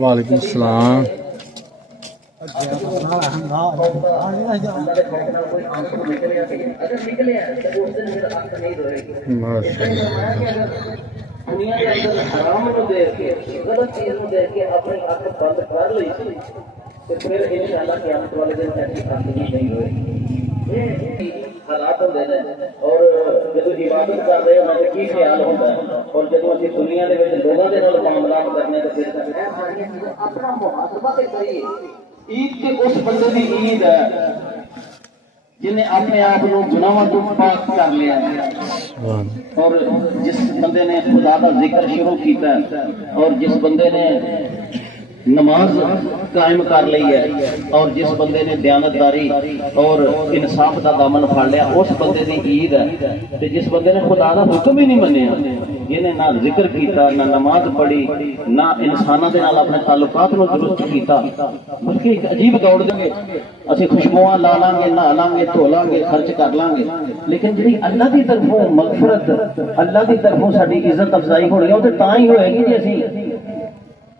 वालेकुम सलाम। दुनिया के अंदर हराम को देख के गलत चीज को देख के अपनी अख बंद कर ली तो फिर इंशाअल्लाह क़यामत वाले दिन ऐसी खातरी नहीं होगी। ये हालात होंगे ने और जब इबादत कर रहे हो की ख्याल होता है और जब असं दुनिया के लोगों के नाल मामलात करने तो फिर अपना मुहासबा ते करिए। ईद ते उस बंदे की ईद है जिन्हें अपने आप को गुनाहों तो पाक कर लिया और जिस बंदे ने खुदा का जिक्र शुरू किया और जिस बंदे ने नमाज कायम कर ली है और जिस बंदे ने दयानतदारी और इंसाफ का दामन फड़ लिया उस बंदे की ईद है। तो जिस बंदे ने खुदा का हुक्म ही नहीं मनिया, जिन्हें ना जिक्र किया ना नमाज पढ़ी ना इंसानों के नाल अपने ताल्लुकात को दुरुस्त किया, बल्कि एक अजीब दौड़ देंगे असं खुशबुआ ला लांगे नहा लांगे धो लांगे खर्च कर लांगे, लेकिन जी अल्लाह की तरफों मगफरत अल्लाह की तरफों साडी इज्जत अफजाई होनी है तो ही होएगी जी असीं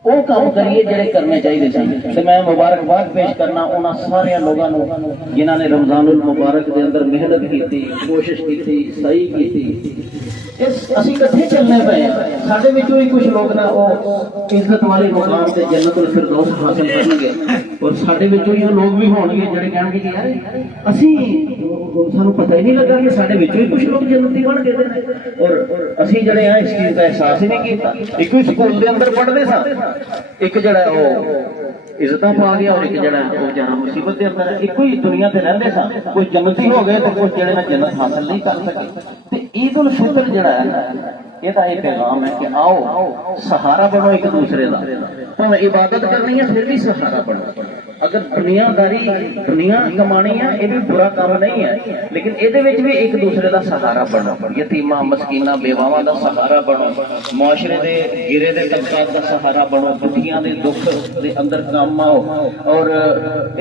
वो काम करिए ਜਿਹੜੇ करने चाहिए सन। तो मैं मुबारकबाद पेश करना उन्होंने सारे लोगों जिन्होंने रमजानुल मुबारक के अंदर मेहनत की कोशिश की सही की ਅਸੀਂ ਇਕੱਠੇ ਚੱਲਨੇ ਪਏ ਆ। ਸਾਡੇ ਵਿੱਚੋਂ ਹੀ ਕੁਝ ਲੋਕ ਨਾ ਉਹ ਇੱਜ਼ਤ ਵਾਲੇ ਮੁਕਾਮ ਤੇ ਜੰਨਤੁਲ ਫਿਰਦੌਸ ਹਾਸਲ ਕਰਨਗੇ ਔਰ ਸਾਡੇ ਵਿੱਚੋਂ ਹੀ ਲੋਕ ਵੀ ਹੋਣਗੇ ਜਿਹੜੇ ਕਹਿਣਗੇ ਕਿ ਯਾਰ ਅਸੀਂ ਸਾਨੂੰ ਪਤਾ ਹੀ ਨਹੀਂ ਲੱਗਾ ਕਿ ਸਾਡੇ ਵਿੱਚੋਂ ਹੀ ਕੁਝ ਲੋਕ ਜੰਨਤੀ ਬਣ ਗਏ ਨੇ ਔਰ ਅਸੀਂ ਜਿਹੜੇ ਆ ਇਸ ਚੀਜ਼ ਦਾ ਅਹਿਸਾਸ ਹੀ ਨਹੀਂ ਕੀਤਾ। ਇੱਕੋ ਹੀ ਸਕੂਲ ਦੇ ਅੰਦਰ ਪੜ੍ਹਦੇ ਸਾਂ, ਇੱਕ ਜਿਹੜਾ ਉਹ ਇੱਜ਼ਤਾਂ ਪਾ ਗਿਆ ਔਰ ਇੱਕ ਜਿਹੜਾ ਉਹ ਵਿਚਾਰਾ ਮੁਸੀਬਤ ਦੇ ਅੰਦਰ ਇੱਕੋ ਹੀ ਦੁਨੀਆ ਤੇ ਰਹਿੰਦੇ ਸਾਂ। ਕੋਈ ਜੰਨਤੀ ਹੋ ਗਏ ਤੇ ਕੁਝ ਜਿਹੜੇ ਨਾ ਜੰਨਤ ਹਾਸਲ ਨਹੀਂ ਕਰ ਸਕੇ। ਤੇ ईद उल फितर जड़ा है ये पैगाम है कि आओ सहारा बनो एक दूसरे का। भावें इबादत करनी है फिर भी सहारा बनो। अगर दुनिया कमानी है ये भी बुरा काम नहीं है, लेकिन ये भी एक दूसरे का सहारा बनो। यतीमा मस्कीना बेवावां का सहारा बनो, मुआशरे के गिरे के तबकात का सहारा बनो, दुखियां के दुख के अंदर काम आओ और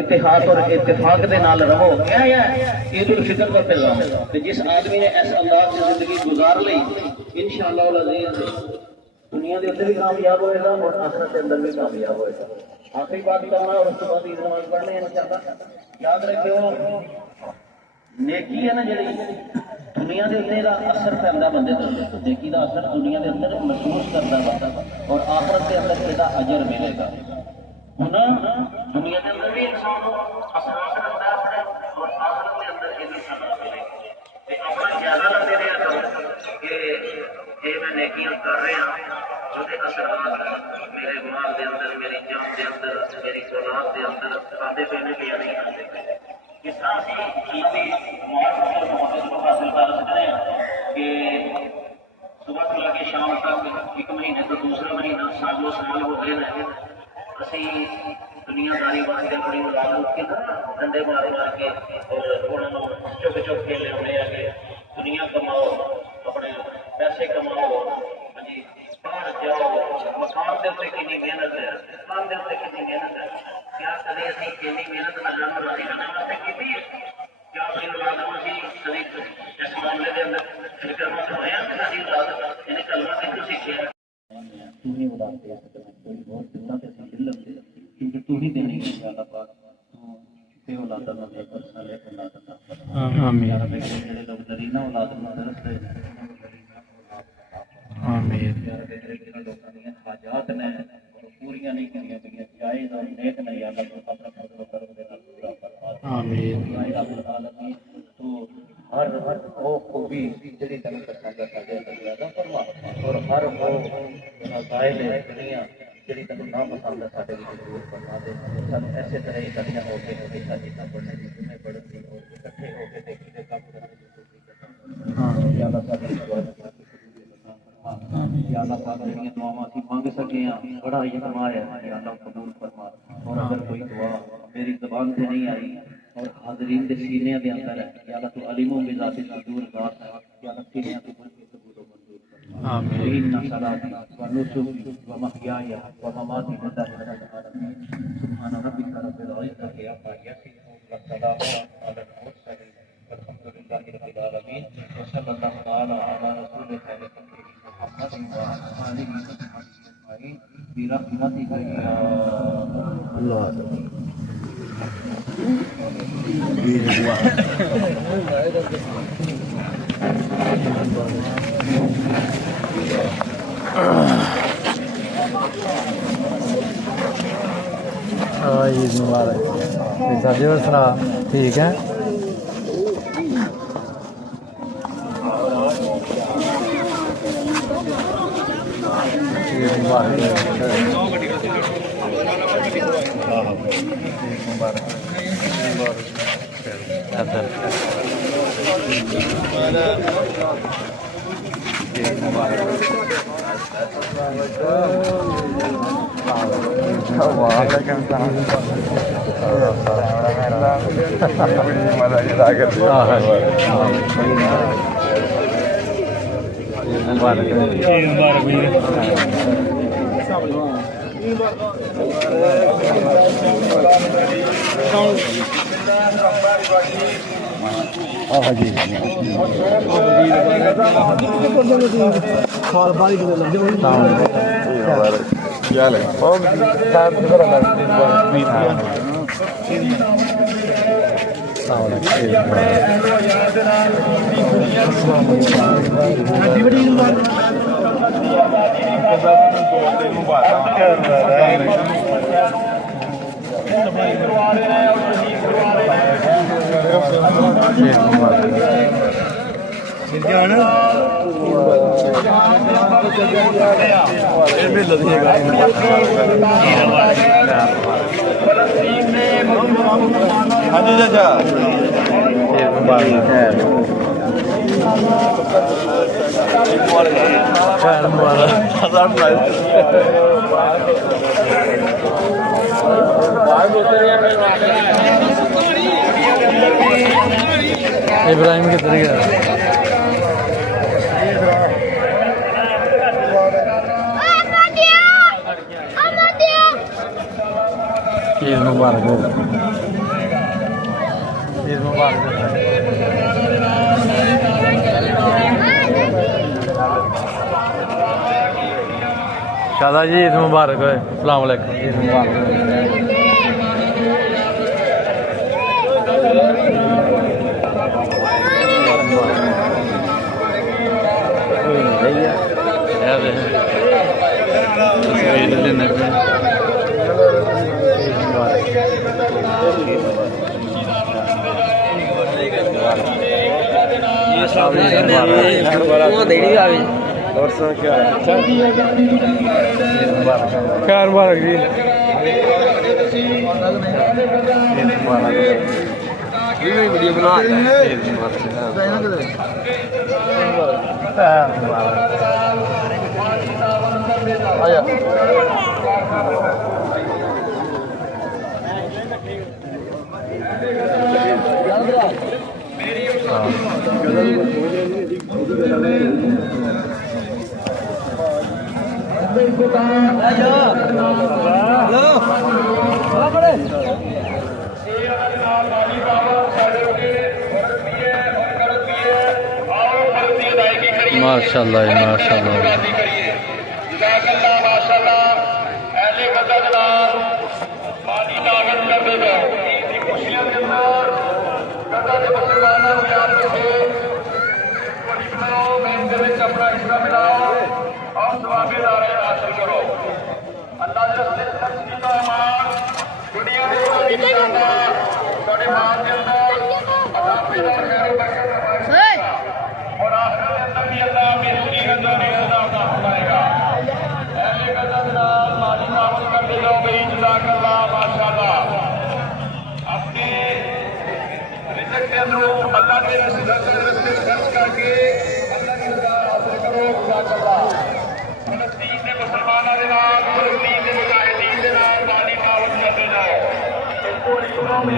इतिहास और इत्तेफाक के नाल रहो। क्या है ईद उल फितर का पैगाम है। जिस आदमी ने इस अंदाज से जिंदगी गुजार ली इंशाअल्लाह दुनिया के अंदर भी कामयाब होएगा और आखिरत के अंदर भी कामयाब होएगा। आखिरी बात करना और उसके बाद ईद नमाज पढ़ने चाहता। याद रखियो नेकी है ना जी दुनिया के उत्ते का असर पैदा बंदे नेकी का असर दुनिया के अंदर महसूस करता बंदा और आखिरत के अंदर इसका अजर मिलेगा। हुण दुनिया के अंदर भी इंसान असरात रखता है अपने और आखिरत के अंदर ये भी सबक मिलेगा। अपना ख्याल रखते रहा करो कि ये मैं नेकियां कर रहा उसके असरात मेरे माल के अंदर मेरी जान के अंदर मेरी औलाद के अंदर आते पहने पे नहीं आते पे। जिस तरह से हासिल कर सकते हैं कि सुबह से लगे शाम तक एक महीने तो दूसरा महीना सालों साल हो गए हैं असी दुनियादारी वास्ते अपनी औलाद के डंडे मार मार के और उन्होंने चुक चुक के लिया दुनिया कमाओ अपने पैसे कमाओ जी बाहर जाओ मकान के उत्ते कितनी मेहनत है मकान के उत्ते कितनी मेहनत है। क्या कभी असी इन्नी मेहनत अल्लाह को राजी करने वास्ते की क्या अपनी औलाद को असी कभी इस मामले के अंदर फिक्रमंद होए हैं कि साडी औलाद इन्हें कलमा कितों सीखे तू ही औलाद दे सकता कोई और दिंदा ते सी दिल लगदे क्योंकि तू ही देनी है अल्लाह पाक ते औलाद दा नजर साले औलाद दा आमीन। यार मेरे जेड़े लोग दरीना औलाद नु दरस दे आमीन। यार मेरे जेड़े लोकां दी हाजात ने पूरियां नहीं कीतियां गईयां जायज़ और नेक ने या अल्लाह को अपना फजल करम दे नाल पूरा फरमा आमीन। या रब्बुल आलमीन तो हर वो खूबी जेड़ी तने करता साडे अंदर पैदा फरमा और हर वो नाज़ाइल दुनिया जेड़ी तने ना पसंद है साडे विच दूर फरमा दे। सानू ऐसे तरह इकट्ठे होके हमेशा जितना पढ़ने की तुम्हें पढ़ती और इकट्ठे होके देखी दे काम करने की कोशिश करना। या अल्लाह साडी दुआ या अल्लाह पाक जिहड़ियां दुआवां असीं मंग सके हैं बड़ा यकमा है या अल्लाह कबूल फरमा। और अगर कोई दुआ मेरी ज़बान से नहीं आई और हाज़रीन के सीने के अंदर है या अल्लाह तू अलीमों में ज़ाती दूर ज़ात है या अल्लाह सीने को बन के कबूल मंजूर फरमा। आमीन। सलाती व नुसुकी व महयाया व ममाती लिल्लाहि रब्बिल आलमीन सुब्हान रब्बिका रब्बिल इज्जति अम्मा यसिफून व सलामुन अलल मुरसलीन वल्हम्दुलिल्लाहि रब्बिल आलमीन व सल्लल्लाहु तआला अला रसूलिल करीम मुहम्मद عید مبارک جی اور سنا ٹھیک ہے عید ابراہیم کدھر گیا عید مبارک عید مبارک شادہ جی عید مبارک ہوئے السلام علیکم عید مبارک خیر مبارک جی ویڈیو بنا ماشاء اللہ ماشاء اللہ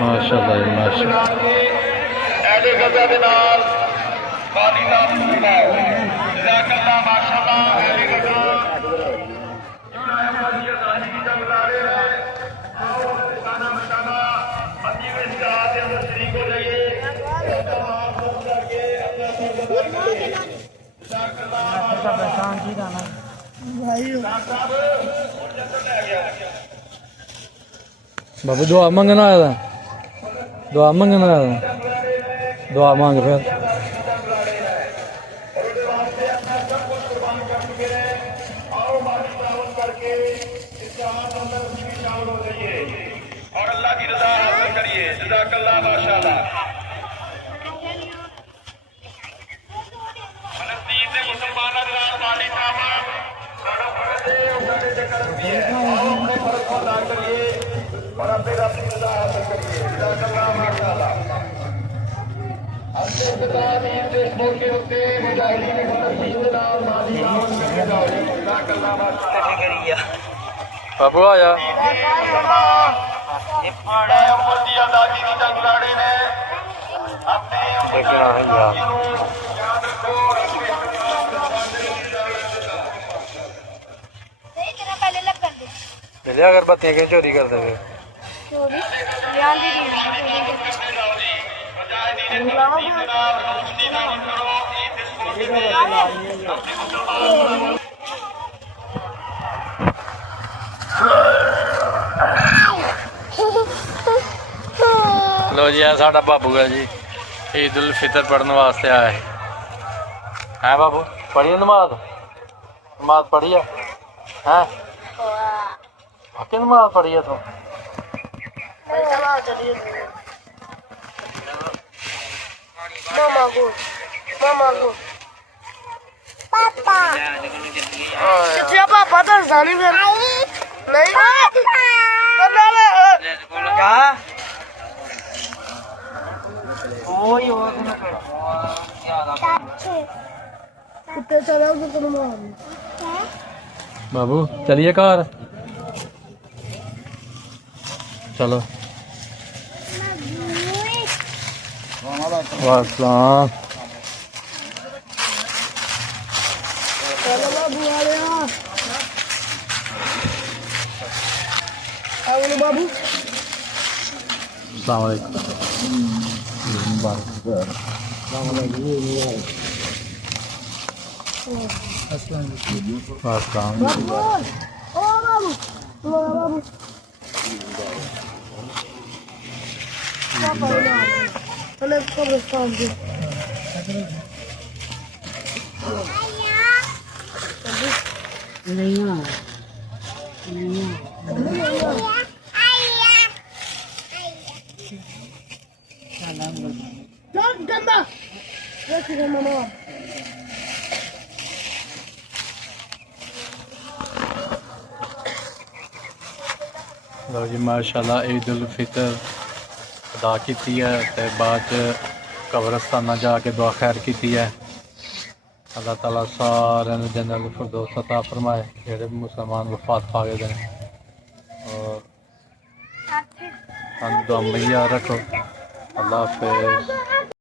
ماشاء اللہ बाबू दुआ मंगना आया था दुआ मंगना आया था दुआ मांग फिर और अल्लाह की रजा हासिल करिए। जज़ाकल्लाह माशाअल्लाह। फलस्तीन ਦੇ ਮੁਸਲਮਾਨਾਂ ਦੇ ਨਾਲ ਮਾਲੀ ਸਾਹਿਬ ਸਾਡਾ ਫਰਜ਼ ਹੈ ਉਹਨਾਂ ਦੇ ਜ਼ਿਕਰ ਦੀ ਹੈ और अपने फर्ज को अदा करिए और अपने रब की रजा हासिल करिए। जज़ाकल्लाह माशाअल्लाह। अपने किताब इस मौके उत्ते मुजाहिदीन फलस्तीन ਦੇ ਨਾਲ ਮਾਲੀ ਸਾਹਿਬ ਕਰੀਏ ਜਾਓ। जज़ाकल्लाह माशाअल्लाह। बाबू आया उम्मती आजादी की जंग लड़े ने अपने याद रखो। पहले लग कर दे मिले अगरबत्तियां क्यों चोरी करते हुए चोरी ध्यान दी लो जी है साडा बाबू है जी ईद उल फितर पढ़ने वास्ते आया है बाबू पढ़ी नमाज नमाज पढ़ी है वाकई नमाज पढ़ी है तू पापा तो जानी फिर नहीं कुत्ते चला बाबू चलिए कार चलो वालेकुम चलो बाबू आ रहे हैं आओ बाबू अस्सलाम वालेकुम वालेकुम बाबू ओ बाबू बाबू पापा चले कब्रिस्तान से नहीं चल गंदा देखिए मामा लो जी माशाल्लाह ईद उल फितर अदा की है ते बाद कब्रस्ताना जाके दुआ खैर की है। अल्लाह ताला सारे जन्नत फिरदौस अता फरमाए जेड़े मुसलमान वफात पा गए हैं और हम दुआ मैया रखो। अल्लाह हाफिज़।